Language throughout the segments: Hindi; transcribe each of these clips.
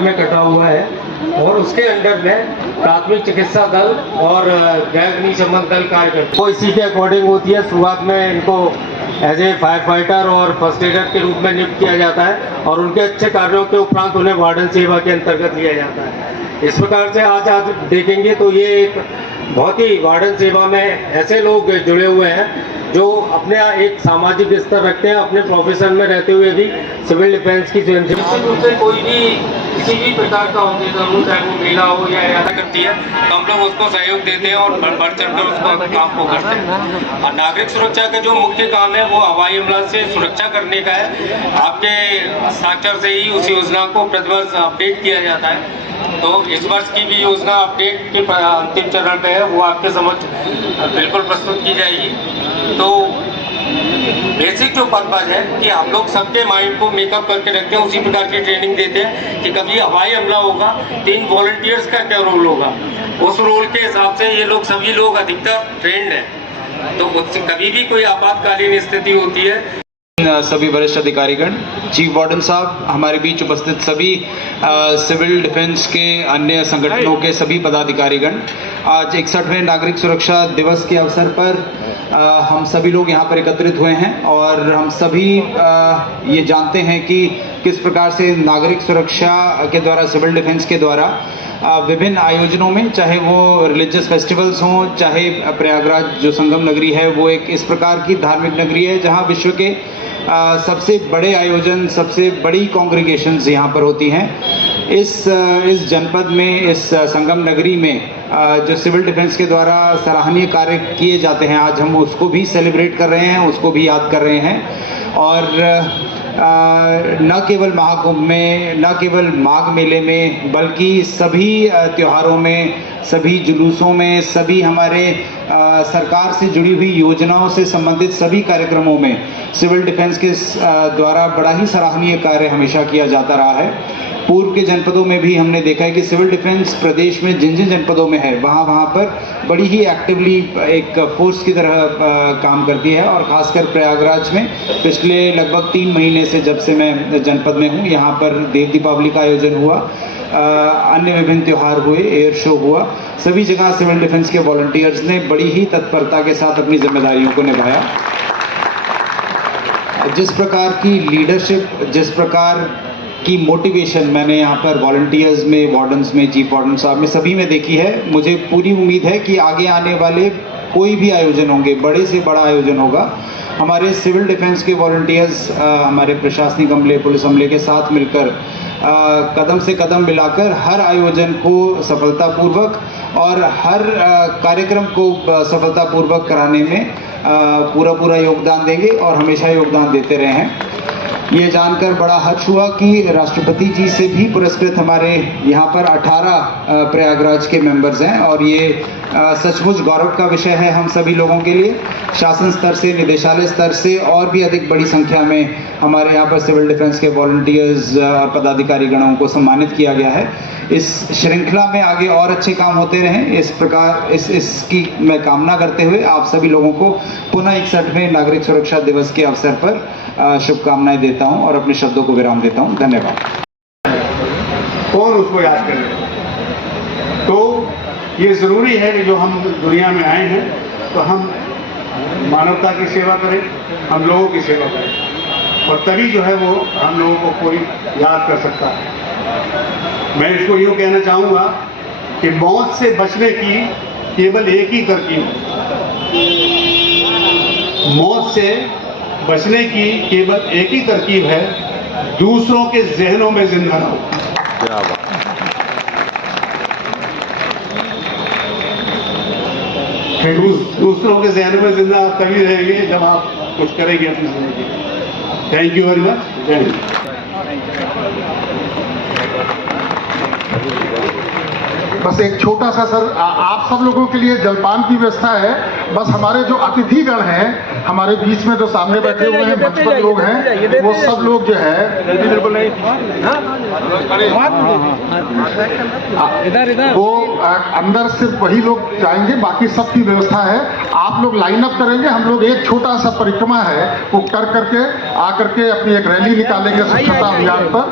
में कटा हुआ है और उसके अंडर में प्राथमिक चिकित्सा दल और गैर अग्निशमन दल कार्य करते हैं। वो इसी के अकॉर्डिंग होती है। शुरुआत में इनको एज ए फायर फाइटर और फर्स्ट एडर के रूप में नियुक्त किया जाता है और उनके अच्छे कार्यों के उपरांत उन्हें वार्डन सेवा के अंतर्गत लिया जाता है। इस प्रकार से आज देखेंगे तो ये एक बहुत ही वार्डन सेवा में ऐसे लोग जुड़े हुए हैं जो अपने एक सामाजिक स्तर रखते हैं, अपने प्रोफेशन में रहते हुए भी सिविल डिफेंस की निश्चित रूप से कोई भी किसी भी प्रकार का ऑर्गेनाइजेशन हो, चाहे वो मेला हो या यात्रा करती है, तो हम लोग उसको सहयोग देते हैं और बढ़ चढ़कर उसको काम को करते हैं। और नागरिक सुरक्षा का जो मुख्य काम है वो हवाई हमला से सुरक्षा करने का है। आपके हस्ताक्षर से ही उस योजना को प्रतिवर्ष अपडेट किया जाता है। तो इस वर्ष की भी योजना अपडेट के अंतिम चरण पे है, वो आपके समक्ष बिल्कुल प्रस्तुत की जाएगी। तो बेसिक जो पर्पज है कि हम लोग सबके माइंड को मेकअप करके रखते हैं, उसी प्रकार की ट्रेनिंग देते हैं कि कभी हवाई हमला होगा तो इन वॉलंटियर्स का क्या रोल होगा, उस रोल के हिसाब से ये लोग सभी लोग अधिकतर ट्रेंड हैं। तो उससे कभी भी कोई आपातकालीन स्थिति होती है, सभी वरिष्ठ अधिकारीगण, चीफ वार्डन साहब, हमारे बीच उपस्थित सभी सिविल डिफेंस के अन्य संगठनों के सभी पदाधिकारीगण, आज 61वें नागरिक सुरक्षा दिवस के अवसर पर हम सभी लोग यहाँ पर एकत्रित हुए हैं और हम सभी ये जानते हैं कि किस प्रकार से नागरिक सुरक्षा के द्वारा, सिविल डिफेंस के द्वारा विभिन्न आयोजनों में, चाहे वो रिलीजियस फेस्टिवल्स हों, चाहे प्रयागराज जो संगम नगरी है वो एक इस प्रकार की धार्मिक नगरी है जहाँ विश्व के सबसे बड़े आयोजन, सबसे बड़ी कॉन्ग्रीगेशंस यहाँ पर होती हैं। इस जनपद में, इस संगम नगरी में जो सिविल डिफेंस के द्वारा सराहनीय कार्य किए जाते हैं, आज हम उसको भी सेलिब्रेट कर रहे हैं, उसको भी याद कर रहे हैं। और न केवल महाकुंभ में, न केवल माघ मेले में, बल्कि सभी त्योहारों में, सभी जुलूसों में, सभी हमारे सरकार से जुड़ी हुई योजनाओं से संबंधित सभी कार्यक्रमों में सिविल डिफेंस के द्वारा बड़ा ही सराहनीय कार्य हमेशा किया जाता रहा है। पूर्व के जनपदों में भी हमने देखा है कि सिविल डिफेंस प्रदेश में जिन जिन जनपदों में है वहाँ पर बड़ी ही एक्टिवली एक फोर्स की तरह काम करती है। और खासकर प्रयागराज में पिछले लगभग 3 महीने से, जब से मैं जनपद में हूँ, यहाँ पर देव दीपावली का आयोजन हुआ, अन्य विभिन्न त्योहार हुए, एयर शो हुआ, सभी जगह सिविल डिफेंस के वॉलंटियर्स ने बड़ी ही तत्परता के साथ अपनी जिम्मेदारियों को निभाया। जिस प्रकार की लीडरशिप, जिस प्रकार की मोटिवेशन मैंने यहाँ पर वॉलंटियर्स में, वार्डन्स में, चीफ वार्डन साहब में, सभी में देखी है, मुझे पूरी उम्मीद है कि आगे आने वाले कोई भी आयोजन होंगे, बड़े से बड़ा आयोजन होगा, हमारे सिविल डिफेंस के वॉलंटियर्स हमारे प्रशासनिक अमले, पुलिस अमले के साथ मिलकर कदम से कदम मिलाकर हर आयोजन को सफलतापूर्वक और हर कार्यक्रम को सफलतापूर्वक कराने में पूरा योगदान देंगे और हमेशा योगदान देते रहे हैं। ये जानकर बड़ा हर्ष हुआ कि राष्ट्रपति जी से भी पुरस्कृत हमारे यहाँ पर 18 प्रयागराज के मेंबर्स हैं और ये सचमुच गौरव का विषय है हम सभी लोगों के लिए। शासन स्तर से, निदेशालय स्तर से और भी अधिक बड़ी संख्या में हमारे यहाँ पर सिविल डिफेंस के वॉलंटियर्स और पदाधिकारी गणों को सम्मानित किया गया है। इस श्रृंखला में आगे और अच्छे काम होते रहें, इस प्रकार इसकी मैं कामना करते हुए आप सभी लोगों को पुनः 61वें नागरिक सुरक्षा दिवस के अवसर पर शुभकामनाएं देता हूं और अपने शब्दों को विराम देता हूं। धन्यवाद। कौन उसको याद करेगा? तो ये ज़रूरी है कि जो हम दुनिया में आए हैं तो हम मानवता की सेवा करें, हम लोगों की सेवा करें, और तभी जो है वो हम लोगों को कोई याद कर सकता है। मैं इसको यूँ कहना चाहूँगा कि मौत से बचने की केवल एक ही तरकीब है, मौत से बचने की केवल एक ही तरकीब है, दूसरों के जहनों में जिंदा रहो। दूसरों के जहनों में जिंदा आप तभी रहेंगे जब आप कुछ करेंगे अपनी जिंदगी। Thank you very much. जय हिंद। बस एक छोटा सा सर, आप सब लोगों के लिए जलपान की व्यवस्था है। बस हमारे जो अतिथिगण हैं हमारे बीच में, जो सामने बैठे हुए हैं मंच पर लोग हैं, वो सब लोग जो है वो अंदर सिर्फ वही लोग जाएंगे, बाकी सबकी व्यवस्था है। आप लोग लाइन अप करेंगे, हम लोग एक छोटा सा परिक्रमा है वो कर करके आकर के अपनी एक रैली निकालेंगे स्वच्छता अभियान पर,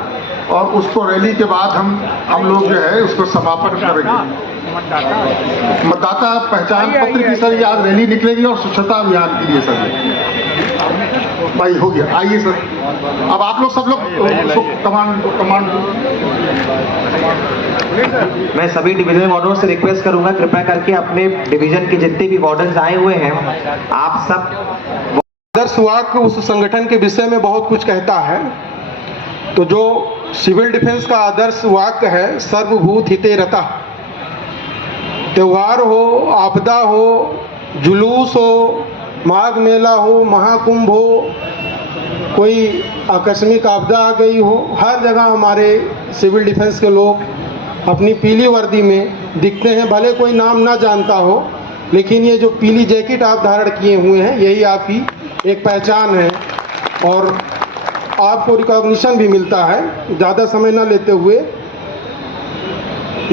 और उसको रैली के बाद हम लोग जो है उसको समापन करेंगे। मतदाता पहचान पत्र की सर आज रैली निकलेगी और स्वच्छता अभियान के लिए सर भाई हो गया। आइए सर, अब आप लोग सब लोग कमांड मैं सभी डिवीजन वार्डनों से रिक्वेस्ट करूंगा कृपया करके अपने डिवीजन के जितने भी वार्डन्स आए हुए हैं, आप सब आदर्श वाक्य उस संगठन के विषय में बहुत कुछ कहता है। तो जो सिविल डिफेंस का आदर्श वाक्य है, सर्वभूत हिते रतः। त्योहार हो, आपदा हो, जुलूस हो, माघ मेला हो, महाकुंभ हो, कोई आकस्मिक आपदा आ गई हो, हर जगह हमारे सिविल डिफेंस के लोग अपनी पीली वर्दी में दिखते हैं। भले कोई नाम ना जानता हो, लेकिन ये जो पीली जैकेट आप धारण किए हुए हैं यही आपकी एक पहचान है और आपको रिकॉग्निशन भी मिलता है। ज़्यादा समय न लेते हुए,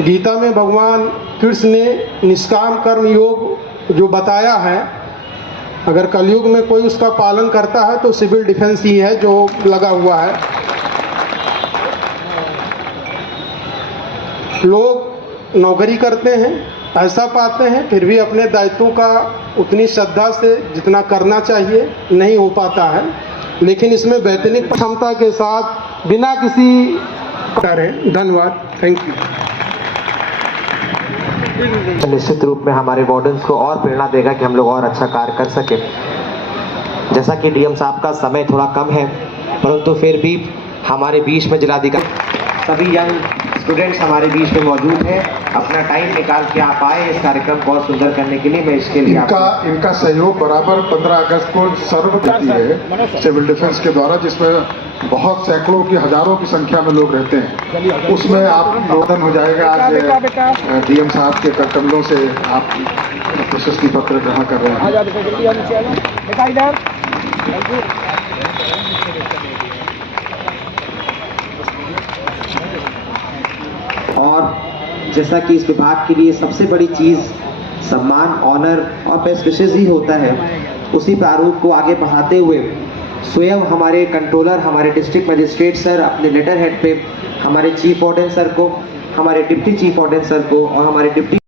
गीता में भगवान कृष्ण ने निष्काम कर्म योग जो बताया है, अगर कलयुग में कोई उसका पालन करता है तो सिविल डिफेंस ही है जो लगा हुआ है। लोग नौकरी करते हैं, पैसा पाते हैं, फिर भी अपने दायित्वों का उतनी श्रद्धा से जितना करना चाहिए नहीं हो पाता है। लेकिन इसमें वैतनिक क्षमता के साथ बिना किसी करें। धन्यवाद। Thank you. निश्चित रूप में हमारे वार्डन्स को और प्रेरणा देगा कि हम लोग और अच्छा कार्य कर सके। जैसा कि डीएम साहब का समय थोड़ा कम है, परंतु फिर भी हमारे बीच में जिलाधिकारी सभी यंग स्टूडेंट्स हमारे बीच में मौजूद हैं। अपना टाइम निकाल के आप आए इस कार्यक्रम को और सुंदर करने के लिए। मैं इसके लिए इनका सहयोग बराबर 15 अगस्त को सर्व देती है सिविल डिफेंस के द्वारा, जिसमें बहुत सैकड़ों की हजारों की संख्या में लोग रहते हैं। उसमें आप योगदान हो जाएगा। आज डीएम साहब के कदमों से आप प्रशस्ति पत्र ग्रहण कर रहे हैं। और जैसा कि इस विभाग के लिए सबसे बड़ी चीज़ सम्मान, ऑनर और बेस्ट विशेस ही होता है, उसी प्रारूप को आगे बढ़ाते हुए स्वयं हमारे कंट्रोलर, हमारे डिस्ट्रिक्ट मजिस्ट्रेट सर अपने लेटर हेड पे हमारे चीफ वार्डन सर को, हमारे डिप्टी चीफ वार्डन सर को और हमारे डिप्टी